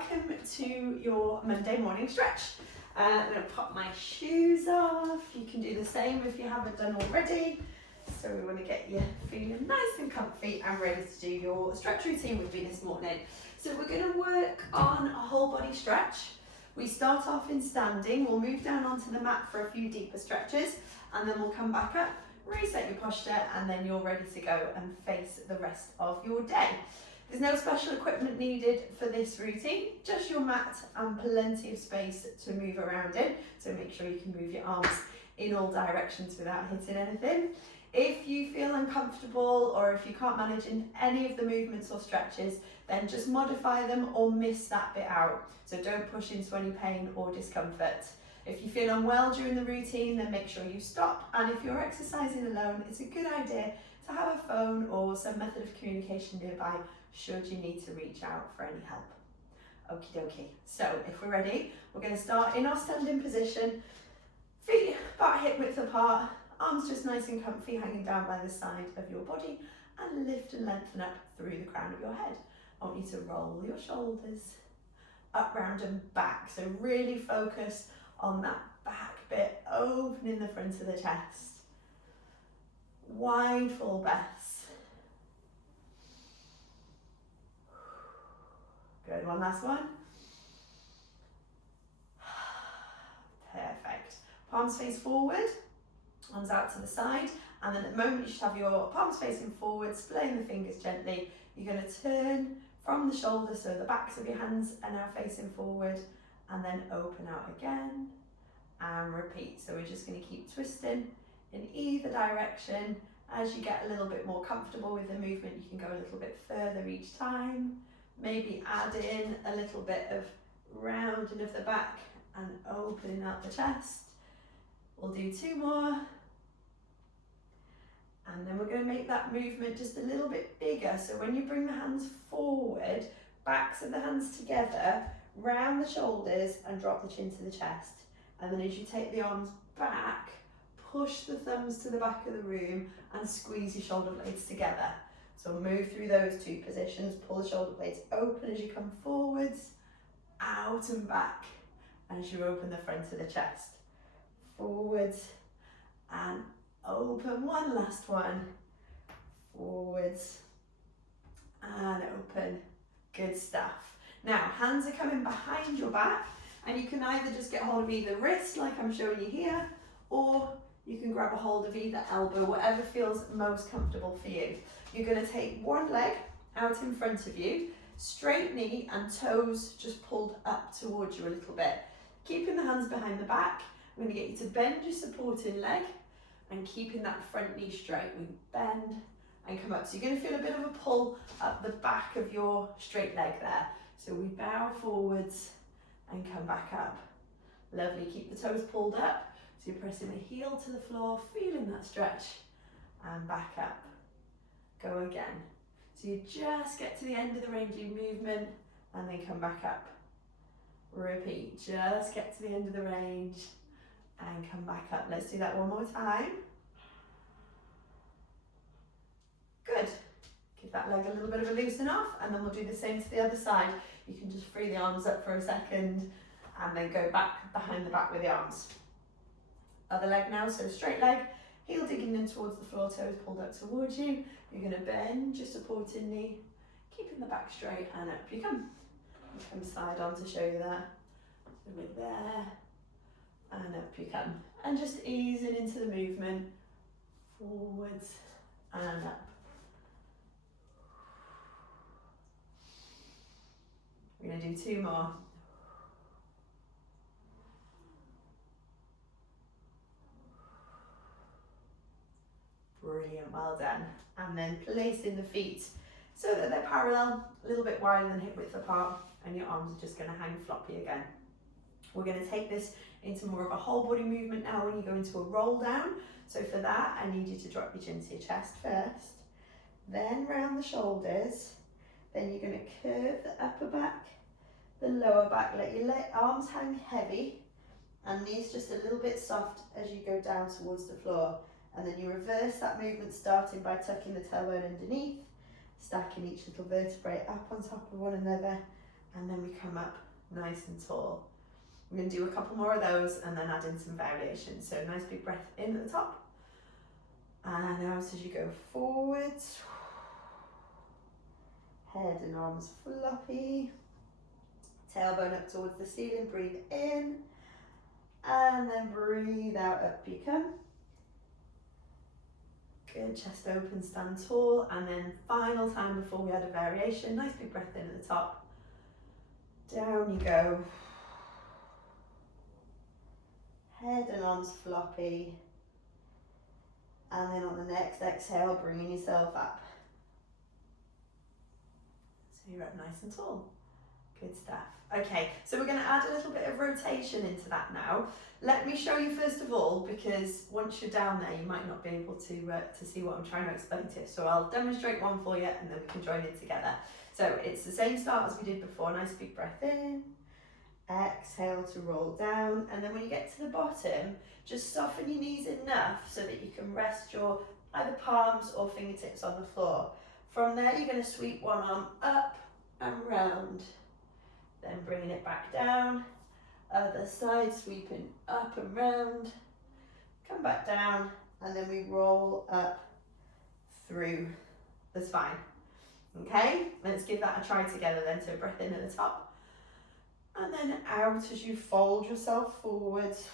welcome to your Monday morning stretch. I'm going to pop my shoes off. You can do the same if you haven't done already. So we want to get you feeling nice and comfy and ready to do your stretch routine with me this morning. So we're going to work on a whole body stretch. We start off in standing, we'll move down onto the mat for a few deeper stretches, and then we'll come back up, reset your posture, and then you're ready to go and face the rest of your day. There's no special equipment needed for this routine, just your mat and plenty of space to move around in. So make sure you can move your arms in all directions without hitting anything. If you feel uncomfortable or if you can't manage in any of the movements or stretches, then just modify them or miss that bit out. So don't push into any pain or discomfort. If you feel unwell during the routine, then make sure you stop. And if you're exercising alone, it's a good idea to have a phone or some method of communication nearby should you need to reach out for any help. Okie dokie. So if we're ready, we're going to start in our standing position. Feet about hip width apart, arms just nice and comfy hanging down by the side of your body, and lift and lengthen up through the crown of your head. I want you to roll your shoulders up, round and back. So really focus on that back bit, opening the front of the chest. Wide full breaths. Good, one last one. Perfect. Palms face forward, arms out to the side, and then at the moment you should have your palms facing forward, splaying the fingers gently. You're going to turn from the shoulders, so the backs of your hands are now facing forward, and then open out again, and repeat. So we're just going to keep twisting in either direction. As you get a little bit more comfortable with the movement, you can go a little bit further each time. Maybe add in a little bit of rounding of the back and opening out the chest. We'll do two more. And then we're going to make that movement just a little bit bigger. So when you bring the hands forward, backs of the hands together, round the shoulders and drop the chin to the chest. And then as you take the arms back, push the thumbs to the back of the room and squeeze your shoulder blades together. So move through those two positions, pull the shoulder blades open as you come forwards, out and back as you open the front of the chest. Forwards and open, one last one. Forwards and open. Good stuff. Now, hands are coming behind your back, and you can either just get hold of either wrist like I'm showing you here, or you can grab a hold of either elbow, whatever feels most comfortable for you. You're going to take one leg out in front of you, straight knee and toes just pulled up towards you a little bit. Keeping the hands behind the back, I'm going to get you to bend your supporting leg and keeping that front knee straight. We bend and come up. So you're going to feel a bit of a pull up the back of your straight leg there. So we bow forwards and come back up. Lovely, keep the toes pulled up. So you're pressing the heel to the floor, feeling that stretch, and back up. Go again. So you just get to the end of the range of movement and then come back up. Repeat, just get to the end of the range and come back up. Let's do that one more time. Good. Give that leg a little bit of a loosen off, and then we'll do the same to the other side. You can just free the arms up for a second and then go back behind the back with the arms. Other leg now, so straight leg, heel digging in towards the floor, toes pulled up towards you. You're going to bend your supporting knee, keeping the back straight, and up you come. You come side on to show you that. So we're there, and up you come. And just easing into the movement, forwards and up. We're going to do two more. Brilliant, well done. And then placing the feet so that they're parallel, a little bit wider than hip width apart, and your arms are just going to hang floppy again. We're going to take this into more of a whole body movement now when you go into a roll down. So for that, I need you to drop your chin to your chest first, then round the shoulders, then you're going to curve the upper back, the lower back, let your arms hang heavy and knees just a little bit soft as you go down towards the floor. And then you reverse that movement, starting by tucking the tailbone underneath, stacking each little vertebrae up on top of one another, and then we come up nice and tall. We're going to do a couple more of those and then add in some variations. So nice big breath in at the top, and out as you go forwards. Head and arms floppy, tailbone up towards the ceiling, breathe in, and then breathe out, up you come. Good, chest open, stand tall, and then final time before we add a variation, nice big breath in at the top, down you go. Head and arms floppy, and then on the next exhale, bringing yourself up. So you're up nice and tall. Good stuff. Okay, so we're going to add a little bit of rotation into that now. Let me show you first of all, because once you're down there, you might not be able to see what I'm trying to explain to you. So I'll demonstrate one for you, and then we can join in together. So it's the same start as we did before. Nice big breath in. Exhale to roll down, and then when you get to the bottom, just soften your knees enough so that you can rest your either palms or fingertips on the floor. From there, you're going to sweep one arm up and round, then bringing it back down, other side, sweeping up and round, come back down, and then we roll up through the spine. Okay, let's give that a try together then. So breath in at the top, and then out as you fold yourself forwards.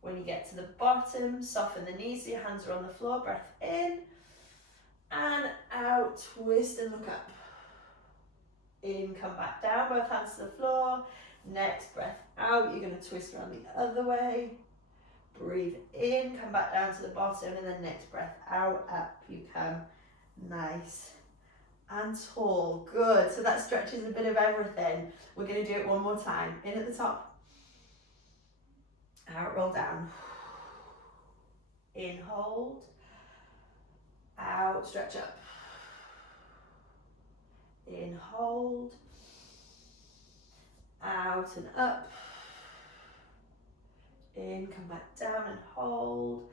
When you get to the bottom, soften the knees so your hands are on the floor, breath in, and out, twist and look up. In, come back down, both hands to the floor. Next breath out, you're going to twist around the other way. Breathe in, come back down to the bottom, and then next breath out, up you come. Nice and tall. Good. So that stretches a bit of everything. We're going to do it one more time. In at the top. Out, roll down. In, hold. Out, stretch up. In, hold. Out and up. In, come back down and hold.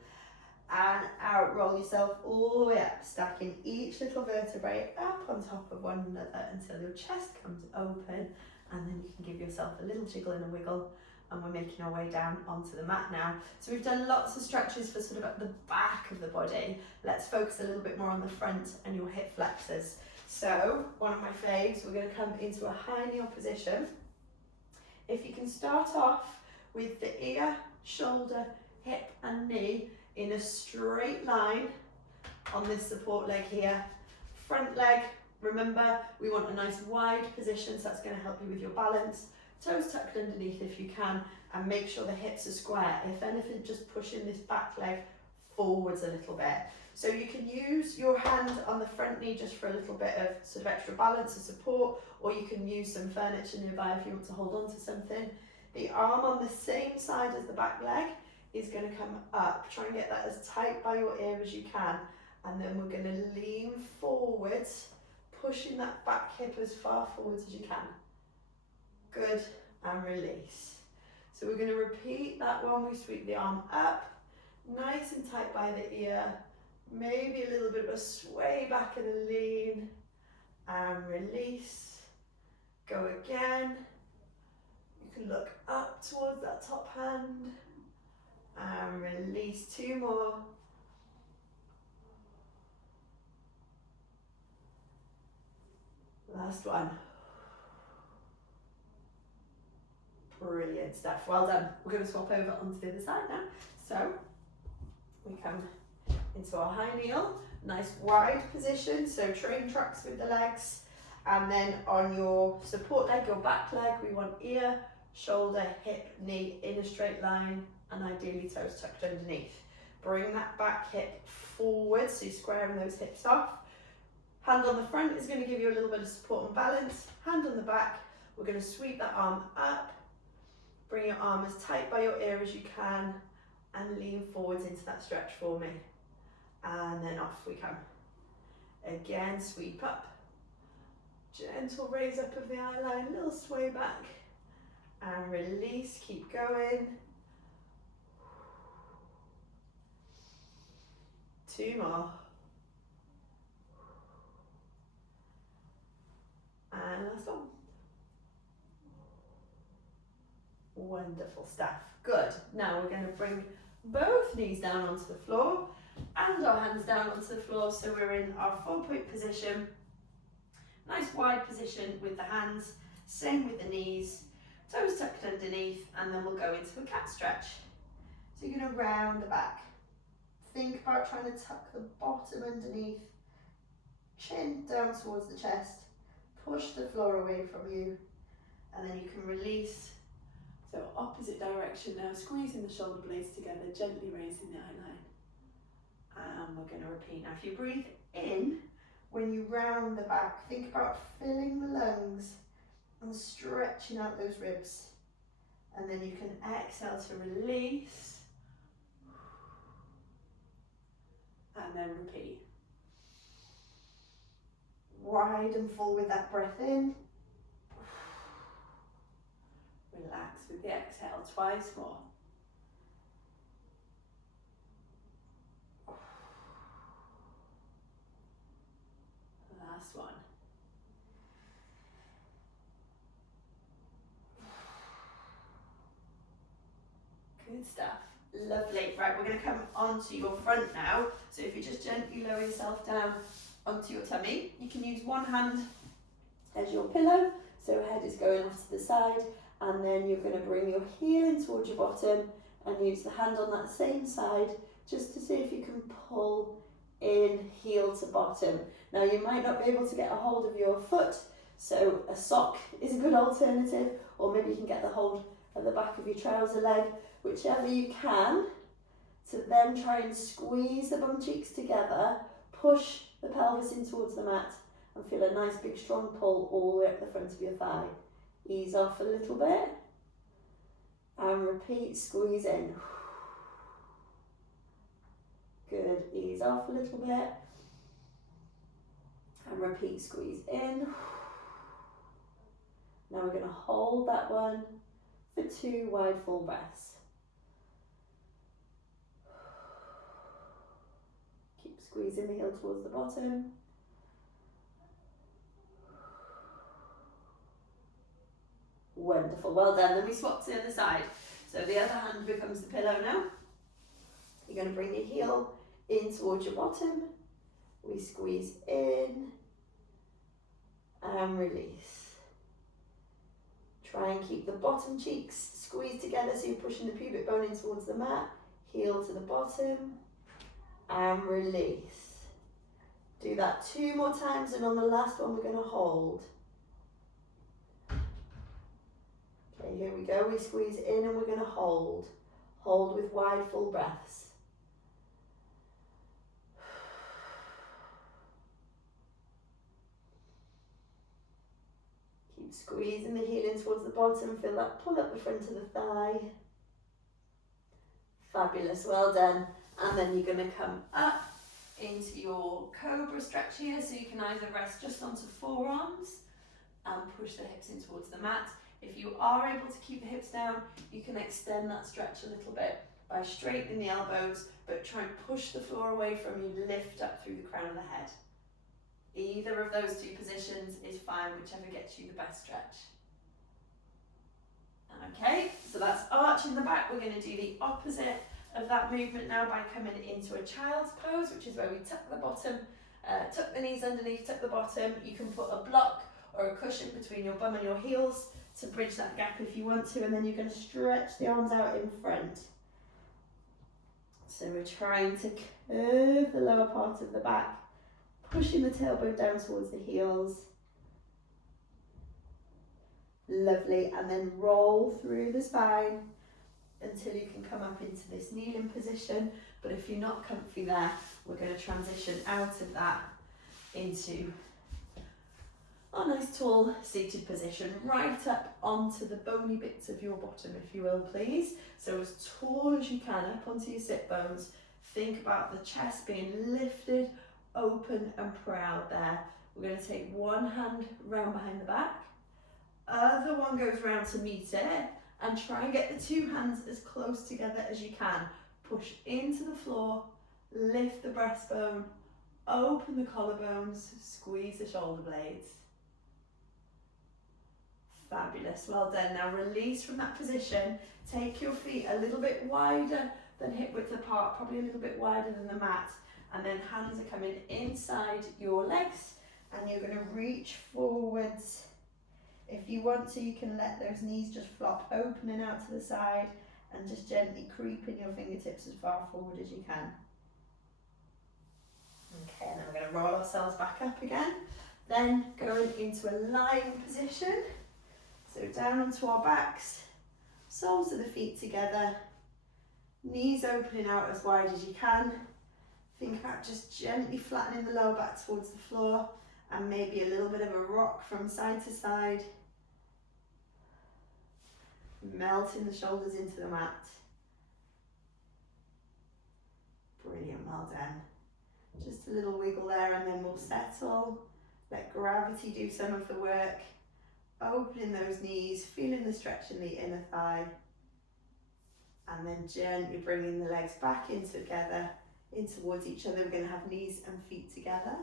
And out, roll yourself all the way up, stacking each little vertebrae up on top of one another until your chest comes open, and then you can give yourself a little jiggle and a wiggle, and we're making our way down onto the mat now. So we've done lots of stretches for sort of at the back of the body. Let's focus a little bit more on the front and your hip flexors. So one of my faves, we're going to come into a high knee position. If you can start off with the ear, shoulder, hip and knee in a straight line on this support leg here. Front leg, remember, we want a nice wide position, so that's going to help you with your balance. Toes tucked underneath if you can, and make sure the hips are square. If anything, just pushing this back leg forwards a little bit. So you can use your hand on the front knee just for a little bit of sort of extra balance and support, or you can use some furniture nearby if you want to hold on to something. The arm on the same side as the back leg is going to come up. Try and get that as tight by your ear as you can, and then we're going to lean forwards, pushing that back hip as far forwards as you can. Good, and release. So we're going to repeat that one. We sweep the arm up, nice and tight by the ear, maybe a little bit of a sway back and a lean, and release. Go again. You can look up towards that top hand, and release. Two more. Last one. Brilliant stuff. Well done. We're going to swap over onto the other side now. So we come into our high kneel, nice wide position. So train tracks with the legs, and then on your support leg, your back leg, we want ear, shoulder, hip, knee in a straight line, and ideally toes tucked underneath. Bring that back hip forward, so you're squaring those hips off. Hand on the front is going to give you a little bit of support and balance. Hand on the back, we're going to sweep that arm up. Bring your arm as tight by your ear as you can, and lean forwards into that stretch for me. And then off we come. Again, sweep up. Gentle raise up of the eye line, little sway back. And release, keep going. Two more. And last one. Wonderful stuff. Good. Now we're going to bring both knees down onto the floor and our hands down onto the floor, so we're in our 4-point position. Nice wide position with the hands, same with the knees, toes tucked underneath, and then we'll go into a cat stretch. So you're going to round the back. Think about trying to tuck the bottom underneath, chin down towards the chest, push the floor away from you, and then you can release. So opposite direction now, squeezing the shoulder blades together, gently raising the eyeline. And we're going to repeat. Now if you breathe in, when you round the back, think about filling the lungs and stretching out those ribs. And then you can exhale to release. And then repeat. Wide and full with that breath in. Relax with the exhale, twice more. Last one. Good stuff. Lovely. Right, we're going to come onto your front now. So if you just gently lower yourself down onto your tummy, you can use one hand as your pillow, so head is going off to the side, and then you're going to bring your heel in towards your bottom and use the hand on that same side just to see if you can pull in heel to bottom. Now you might not be able to get a hold of your foot, so a sock is a good alternative, or maybe you can get the hold of the back of your trouser leg, whichever you can, to then try and squeeze the bum cheeks together, push the pelvis in towards the mat, and feel a nice big strong pull all the way up the front of your thigh. Ease off a little bit, and repeat, squeeze in. Good, ease off a little bit, and repeat, squeeze in. Now we're going to hold that one for 2 wide full breaths. Keep squeezing the heel towards the bottom. Wonderful, well done. Then we swap to the other side. So the other hand becomes the pillow now. You're going to bring your heel in towards your bottom. We squeeze in and release. Try and keep the bottom cheeks squeezed together so you're pushing the pubic bone in towards the mat. Heel to the bottom and release. Do that 2 more times, and on the last one we're going to hold. Okay, here we go. We squeeze in and we're going to hold. Hold with wide full breaths. Keep squeezing the heel in towards the bottom. Feel that pull up the front of the thigh. Fabulous, well done. And then you're going to come up into your cobra stretch here, so you can either rest just onto forearms and push the hips in towards the mat. If you are able to keep the hips down, you can extend that stretch a little bit by straightening the elbows, but try and push the floor away from you, lift up through the crown of the head. Either of those 2 positions is fine, whichever gets you the best stretch. Okay, so that's arch in the back. We're going to do the opposite of that movement now by coming into a child's pose, which is where we tuck the bottom, tuck the knees underneath, tuck the bottom. You can put a block or a cushion between your bum and your heels to bridge that gap if you want to, and then you're going to stretch the arms out in front. So we're trying to curve the lower part of the back, pushing the tailbone down towards the heels. Lovely, and then roll through the spine until you can come up into this kneeling position. But if you're not comfy there, we're going to transition out of that into a nice tall seated position, right up onto the bony bits of your bottom, if you will, please. So as tall as you can, up onto your sit bones. Think about the chest being lifted, open and proud there. We're going to take one hand round behind the back, other one goes round to meet it, and try and get the 2 hands as close together as you can. Push into the floor, lift the breastbone, open the collarbones, squeeze the shoulder blades. Fabulous, well done. Now release from that position. Take your feet a little bit wider than hip width apart, probably a little bit wider than the mat. And then hands are coming inside your legs and you're going to reach forwards. If you want to, you can let those knees just flop open and out to the side and just gently creeping your fingertips as far forward as you can. Okay, and then we're going to roll ourselves back up again. Then going into a lying position. So down onto our backs, soles of the feet together, knees opening out as wide as you can. Think about just gently flattening the lower back towards the floor and maybe a little bit of a rock from side to side. Melting the shoulders into the mat. Brilliant, well done. Just a little wiggle there and then we'll settle. Let gravity do some of the work. Opening those knees, feeling the stretch in the inner thigh. And then gently bringing the legs back in together, in towards each other. We're going to have knees and feet together.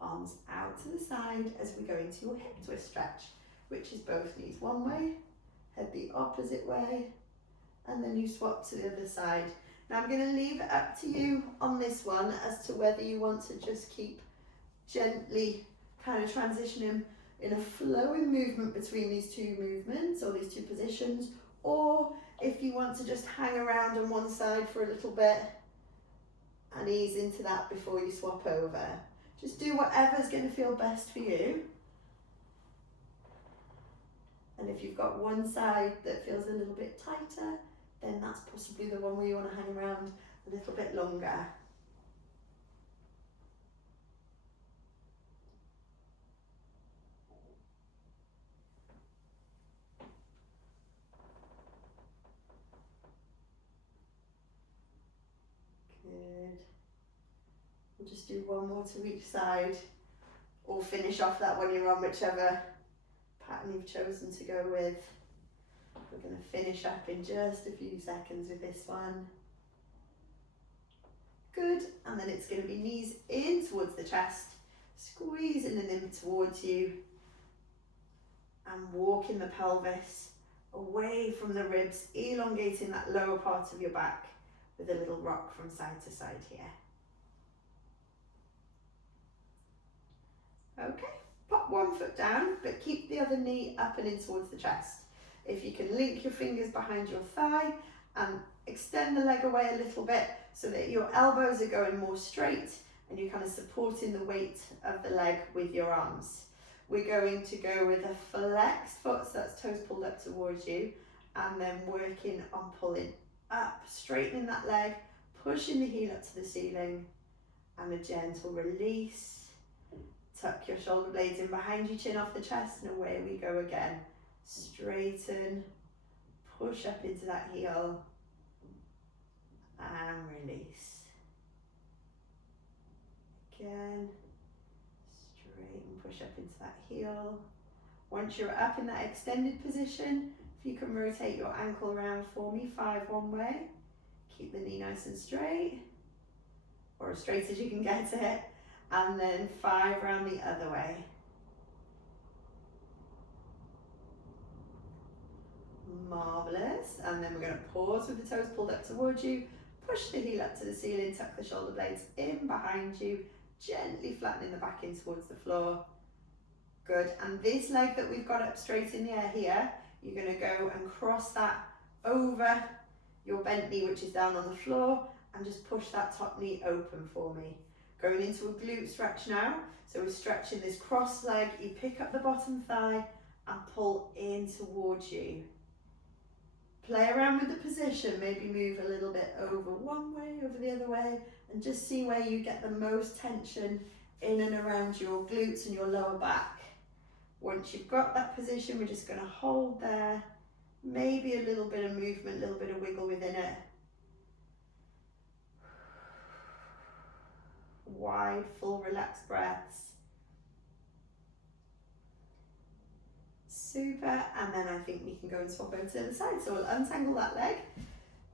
Arms out to the side as we go into your hip twist stretch, which is both knees one way, head the opposite way, and then you swap to the other side. Now I'm going to leave it up to you on this one as to whether you want to just keep gently kind of transitioning in a flowing movement between these two movements or these two positions, or if you want to just hang around on one side for a little bit and ease into that before you swap over. Just do whatever's going to feel best for you. And if you've got one side that feels a little bit tighter, then that's possibly the one where you want to hang around a little bit longer. Good. We'll just do one more to each side, or finish off that when you're on whichever pattern you've chosen to go with. We're going to finish up in just a few seconds with this one. Good, and then it's going to be knees in towards the chest, squeezing them in towards you, and walking the pelvis away from the ribs, elongating that lower part of your back with a little rock from side to side here. Okay, pop one foot down, but keep the other knee up and in towards the chest. If you can link your fingers behind your thigh and extend the leg away a little bit so that your elbows are going more straight and you're kind of supporting the weight of the leg with your arms. We're going to go with a flexed foot, so that's toes pulled up towards you, and then working on pulling up, straightening that leg, pushing the heel up to the ceiling, and a gentle release. Tuck your shoulder blades in behind you, chin off the chest, and away we go again. Straighten, push up into that heel, and release. Again, straighten, push up into that heel. Once you're up in that extended position, if you can rotate your ankle around for me, 5 one way. Keep the knee nice and straight, or as straight as you can get it. And then 5 round the other way. Marvellous. And then we're going to pause with the toes pulled up towards you, push the heel up to the ceiling, tuck the shoulder blades in behind you, gently flattening the back in towards the floor. Good. And this leg that we've got up straight in the air here, you're going to go and cross that over your bent knee, which is down on the floor, and just push that top knee open for me. Going into a glute stretch now. So we're stretching this cross leg, you pick up the bottom thigh and pull in towards you. Play around with the position, maybe move a little bit over one way, over the other way, and just see where you get the most tension in and around your glutes and your lower back. Once you've got that position, we're just going to hold there, maybe a little bit of movement, a little bit of wiggle within it. Wide, full, relaxed breaths. Super, and then I think we can go and swap over to the other side. So we'll untangle that leg.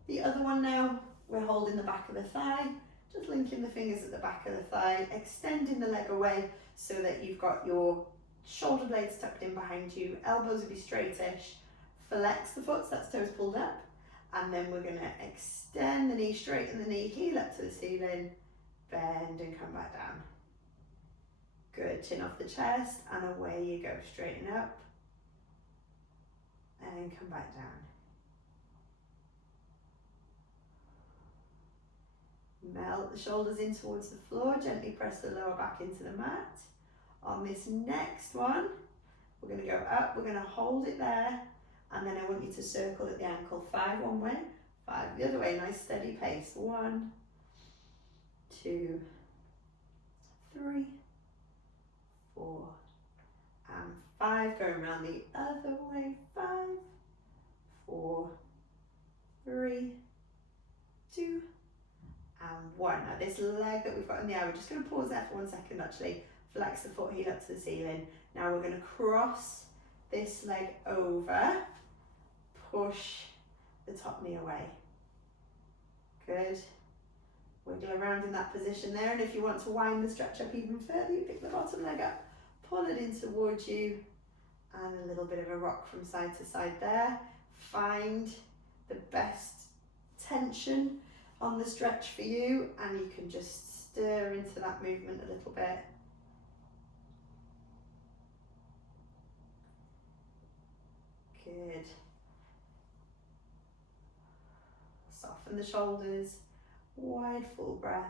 The other one now, we're holding the back of the thigh, just linking the fingers at the back of the thigh, extending the leg away so that you've got your shoulder blades tucked in behind you, elbows will be straightish. Flex the foot, so that's toes pulled up. And then we're going to extend the knee, straighten the knee, heel up to the ceiling, bend and come back down. Good, chin off the chest and away you go, straighten up and come back down. Melt the shoulders in towards the floor, gently press the lower back into the mat. On this next one, we're going to go up, we're going to hold it there, and then I want you to circle at the ankle. 5 one way, 5 the other way, nice steady pace. 1, 2, 3, 4, and 5. Going around the other way. 5, 4, 3, 2, and 1. Now this leg that we've got in the air, we're just going to pause there for 1 second actually. Flex the foot, heel up to the ceiling. Now we're going to cross this leg over, push the top knee away. Good. Wiggle around in that position there, and if you want to wind the stretch up even further, you pick the bottom leg up, pull it in towards you, and a little bit of a rock from side to side there. Find the best tension on the stretch for you, and you can just stir into that movement a little bit. Good. Soften the shoulders, wide full breaths.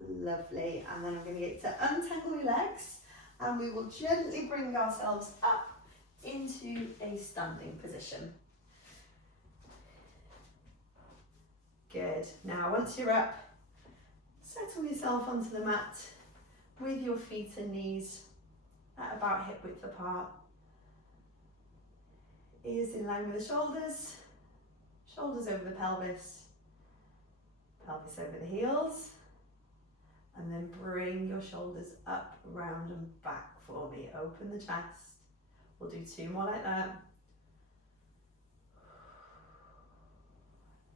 Lovely, and then I'm going to get to untangle your legs, and we will gently bring ourselves up into a standing position. Good. Now once you're up, settle yourself onto the mat with your feet and knees at about hip width apart. Ears in line with the shoulders, shoulders over the pelvis, pelvis over the heels, and then bring your shoulders up, round and back for me. Open the chest. We'll do 2 more like that.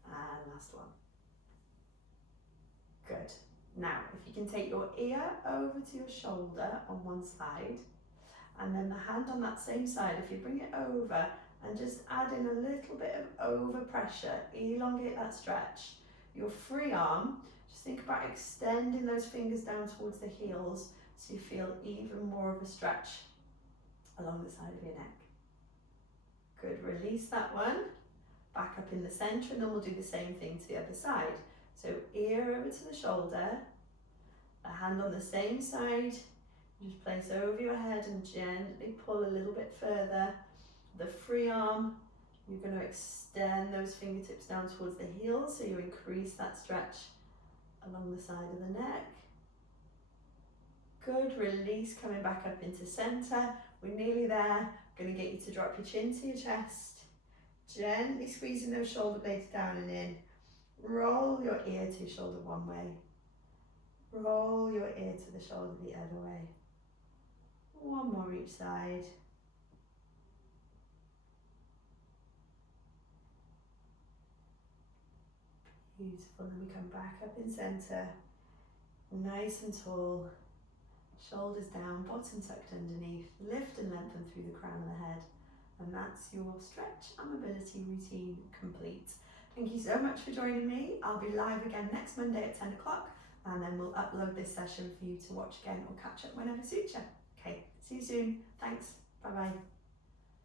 And last one. Good. Now, if you can take your ear over to your shoulder on one side, and then the hand on that same side, if you bring it over and just add in a little bit of over pressure, elongate that stretch. Your free arm, just think about extending those fingers down towards the heels so you feel even more of a stretch along the side of your neck. Good, release that one, back up in the center, and then we'll do the same thing to the other side. So ear over to the shoulder, a hand on the same side, just place over your head and gently pull a little bit further. The free arm, you're going to extend those fingertips down towards the heels so you increase that stretch along the side of the neck. Good, release, coming back up into center. We're nearly there. I'm going to get you to drop your chin to your chest. Gently squeezing those shoulder blades down and in. Roll your ear to your shoulder one way. Roll your ear to the shoulder the other way. 1 more each side. Beautiful, then we come back up in center, nice and tall, shoulders down, bottom tucked underneath, lift and lengthen through the crown of the head, and that's your stretch and mobility routine complete. Thank you so much for joining me. I'll be live again next Monday at 10 o'clock, and then we'll upload this session for you to watch again or catch up whenever suits you. Okay, see you soon. Thanks. Bye bye.